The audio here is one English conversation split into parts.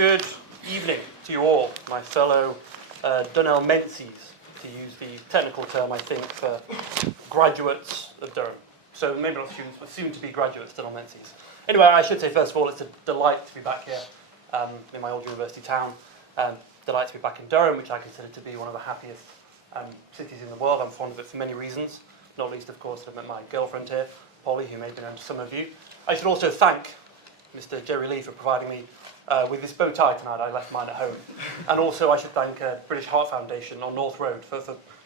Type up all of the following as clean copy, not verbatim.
Good evening to you all, my fellow Dunelmenses, to use the technical term, I think, for graduates of Durham. So maybe not students, but soon to be graduates, Dunelmenses. Anyway, I should say, first of all, it's a delight to be back here in my old university town. Delight to be back in Durham, which I consider to be one of the happiest cities in the world. I'm fond of it for many reasons, not least, of course, I've met my girlfriend here, Polly, who may be known to some of you. I should also thank Mr. Jerry Lee for providing me with this bow tie tonight. I left mine at home. And also I should thank British Heart Foundation on North Road for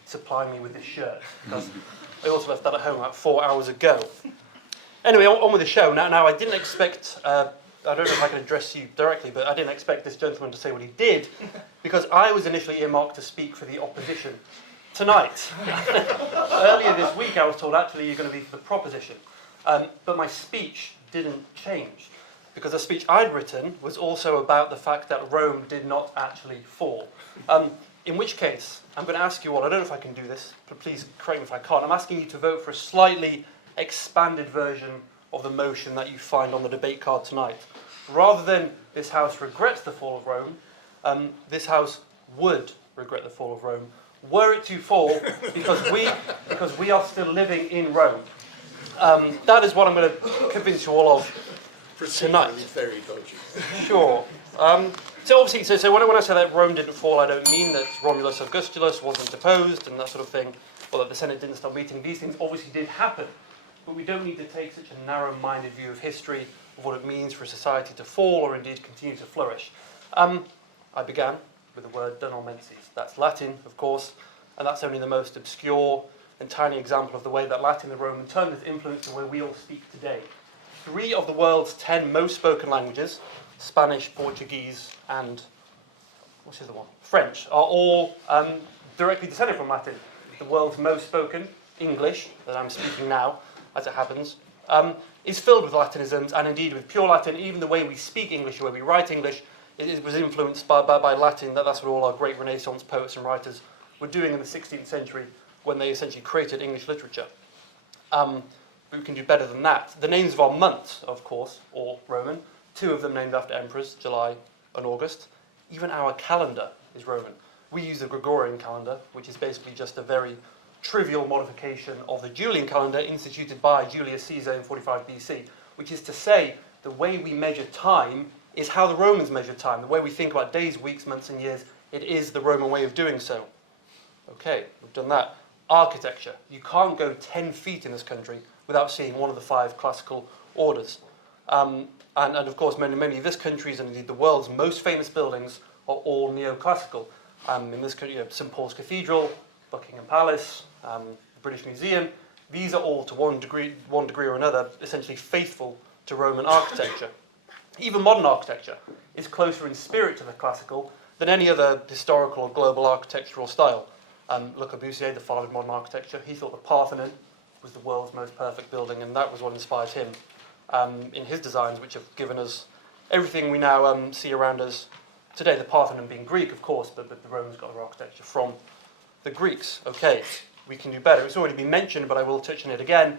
supplying me with this shirt, because I also left that at home about 4 hours ago. Anyway, on with the show. Now I didn't expect, I don't know if I can address you directly, but I didn't expect this gentleman to say what he did, because I was initially earmarked to speak for the opposition tonight. Earlier this week I was told, actually, you're going to be for the proposition. But my speech didn't change, because the speech I'd written was also about the fact that Rome did not actually fall. In which case, I'm going to ask you all, I don't know if I can do this, but please correct me if I can't, I'm asking you to vote for a slightly expanded version of the motion that you find on the debate card tonight. Rather than this House regrets the fall of Rome, this House would regret the fall of Rome, were it to fall, because we are still living in Rome. That is what I'm going to convince you all of tonight. Very dodgy. Sure. So obviously, so when I say that Rome didn't fall, I don't mean that Romulus Augustulus wasn't deposed and that sort of thing, or that the Senate didn't stop meeting. These things obviously did happen, but we don't need to take such a narrow-minded view of history, of what it means for a society to fall or indeed continue to flourish. I began with the word Dunelmenses. That's Latin, of course, and that's only the most obscure and tiny example of the way that Latin and the Roman tongue has influenced the way we all speak today. 3 of the world's 10 most spoken languages, Spanish, Portuguese, and what's the other one? French, are all directly descended from Latin. The world's most spoken, English, that I'm speaking now, as it happens, is filled with Latinisms, and indeed with pure Latin. Even the way we speak English, the way we write English, it was influenced by Latin. That's what all our great Renaissance poets and writers were doing in the 16th century when they essentially created English literature. But we can do better than that. The names of our months, of course, all Roman. 2 of them named after emperors, July and August. Even our calendar is Roman. We use the Gregorian calendar, which is basically just a very trivial modification of the Julian calendar instituted by Julius Caesar in 45 BC, which is to say the way we measure time is how the Romans measured time. The way we think about days, weeks, months, and years, it is the Roman way of doing so. Okay, we've done that. Architecture. You can't go 10 feet in this country without seeing one of the 5 classical orders. And of course, many of this country's and indeed the world's most famous buildings are all neoclassical. In this country, St. Paul's Cathedral, Buckingham Palace, the British Museum. These are all, to one degree or another, essentially faithful to Roman architecture. Even modern architecture is closer in spirit to the classical than any other historical or global architectural style. Le Corbusier, the father of modern architecture, he thought the Parthenon was the world's most perfect building, and that was what inspired him in his designs, which have given us everything we now see around us today. The Parthenon being Greek, of course, but the Romans got their architecture from the Greeks. Okay, we can do better. It's already been mentioned, but I will touch on it again.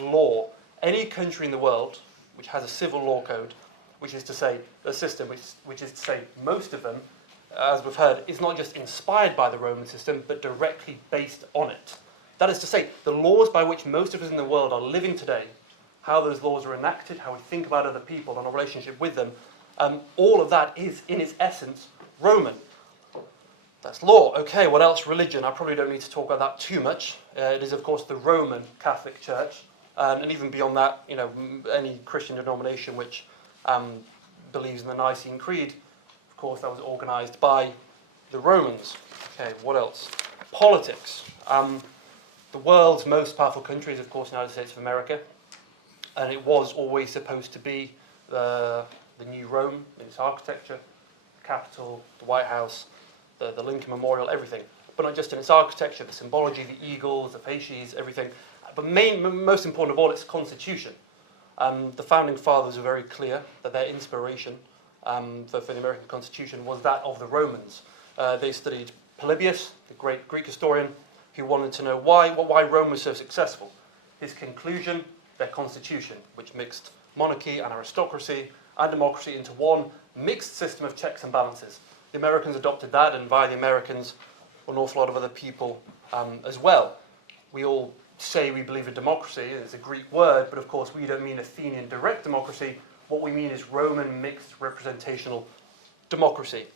Law. Any country in the world which has a civil law code, which is to say a system, which is to say most of them, as we've heard, is not just inspired by the Roman system, but directly based on it. That is to say, the laws by which most of us in the world are living today, how those laws are enacted, how we think about other people and our relationship with them, all of that is, in its essence, Roman. That's law. Okay, what else? Religion. I probably don't need to talk about that too much. It is, of course, the Roman Catholic Church, and even beyond that, any Christian denomination which believes in the Nicene Creed. Of course, that was organised by the Romans. Okay, what else? Politics. The world's most powerful country is, of course, the United States of America, and it was always supposed to be the new Rome in its architecture, the Capitol, the White House, the Lincoln Memorial, everything. But not just in its architecture, the symbology, the eagles, the fasces, everything. But most important of all, its constitution. The founding fathers were very clear that their inspiration for the American Constitution was that of the Romans. They studied Polybius, the great Greek historian, who wanted to know why Rome was so successful. His conclusion, their constitution, which mixed monarchy and aristocracy and democracy into one mixed system of checks and balances. The Americans adopted that, and via the Americans, an awful lot of other people as well. We all say we believe in democracy, it's a Greek word, but of course we don't mean Athenian direct democracy. What we mean is Roman mixed representational democracy.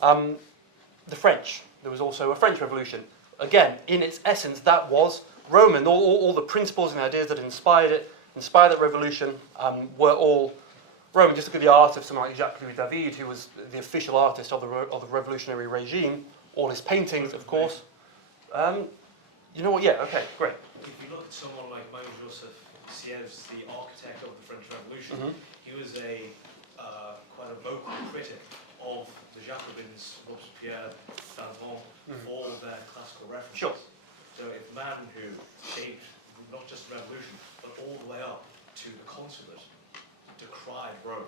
The French, there was also a French Revolution. Again, in its essence, that was Roman. All the principles and ideas that inspired that revolution, were all Roman. Just look at the art of someone like Jacques-Louis David, who was the official artist of the revolutionary regime. All his paintings, of course. You know what? Yeah, okay, great. If you look at someone like Marie-Joseph Sieyès, the architect of the French Revolution, he was quite a vocal critic of the Jacobins, Robespierre, Danton, all their classical references. Sure. So if a man who shaped not just the revolution, but all the way up to the consulate, decried Rome,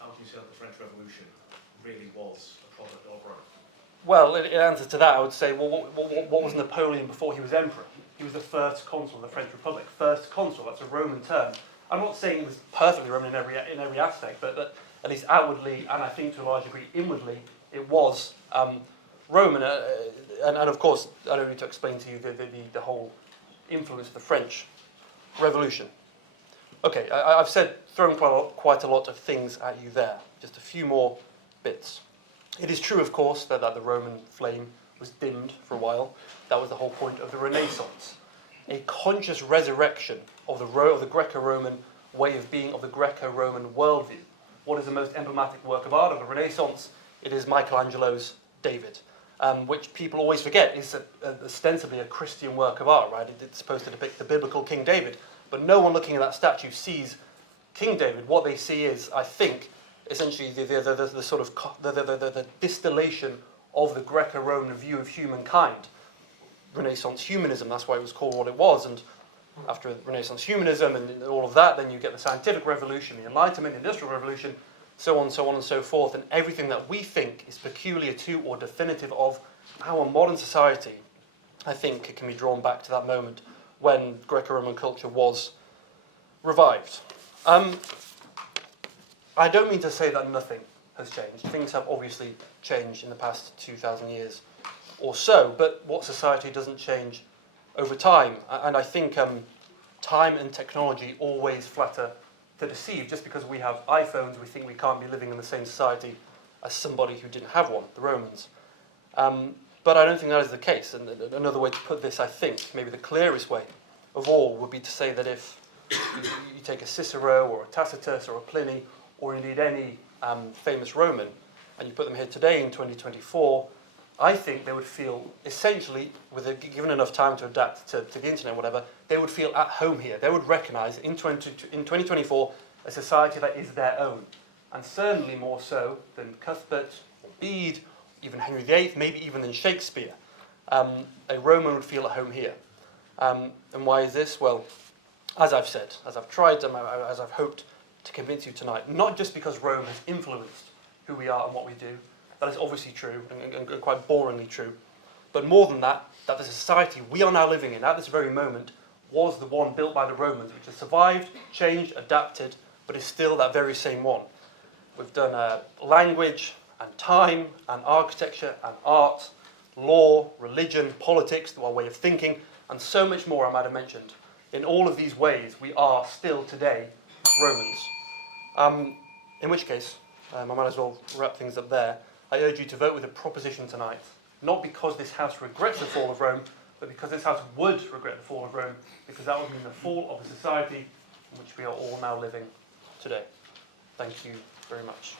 how can you say that the French Revolution really was a product of Rome? Well, in answer to that, I would say, well, what was Napoleon before he was emperor? He was the first consul of the French Republic. First consul, that's a Roman term. I'm not saying it was perfectly Roman in every aspect, but at least outwardly, and I think to a large degree inwardly, it was Roman. And of course, I don't need to explain to you the whole influence of the French Revolution. Okay, I've thrown quite a lot of things at you there. Just a few more bits. It is true, of course, that the Roman flame was dimmed for a while. That was the whole point of the Renaissance. A conscious resurrection of the Greco-Roman way of being, of the Greco-Roman worldview. What is the most emblematic work of art of the Renaissance? It is Michelangelo's David, which people always forget is ostensibly a Christian work of art, right? It's supposed to depict the biblical King David, but no one looking at that statue sees King David. What they see is, I think, essentially the sort of the distillation of the Greco-Roman view of humankind. Renaissance humanism, that's why it was called what it was. And after Renaissance humanism and all of that, then you get the scientific revolution, the Enlightenment, the Industrial Revolution, so on and so forth. And everything that we think is peculiar to or definitive of our modern society, I think it can be drawn back to that moment when Greco-Roman culture was revived. I don't mean to say that nothing has changed. Things have obviously changed in the past 2,000 years or so, but what society doesn't change over time? And I think time and technology always flatter to deceive. Just because we have iPhones, we think we can't be living in the same society as somebody who didn't have one, the Romans. But I don't think that is the case. And another way to put this, I think, maybe the clearest way of all, would be to say that if you take a Cicero or a Tacitus or a Pliny, or indeed any famous Roman, and you put them here today in 2024, I think they would feel essentially, given enough time to adapt to the internet or whatever, they would feel at home here. They would recognise in 2024 a society that is their own, and certainly more so than Cuthbert or Bede, even Henry VIII, maybe even than Shakespeare. A Roman would feel at home here. And why is this? Well, as I've said, as I've tried, as I've hoped to convince you tonight, not just because Rome has influenced who we are and what we do, that is obviously true and quite boringly true, but more than that, that the society we are now living in at this very moment was the one built by the Romans, which has survived, changed, adapted, but is still that very same one. We've done language and time and architecture and art, law, religion, politics, our way of thinking, and so much more I might have mentioned. In all of these ways, we are still today Romans. In which case, I might as well wrap things up there. I urge you to vote with a proposition tonight, not because this House regrets the fall of Rome, but because this House would regret the fall of Rome, because that would mean the fall of the society in which we are all now living today. Thank you very much.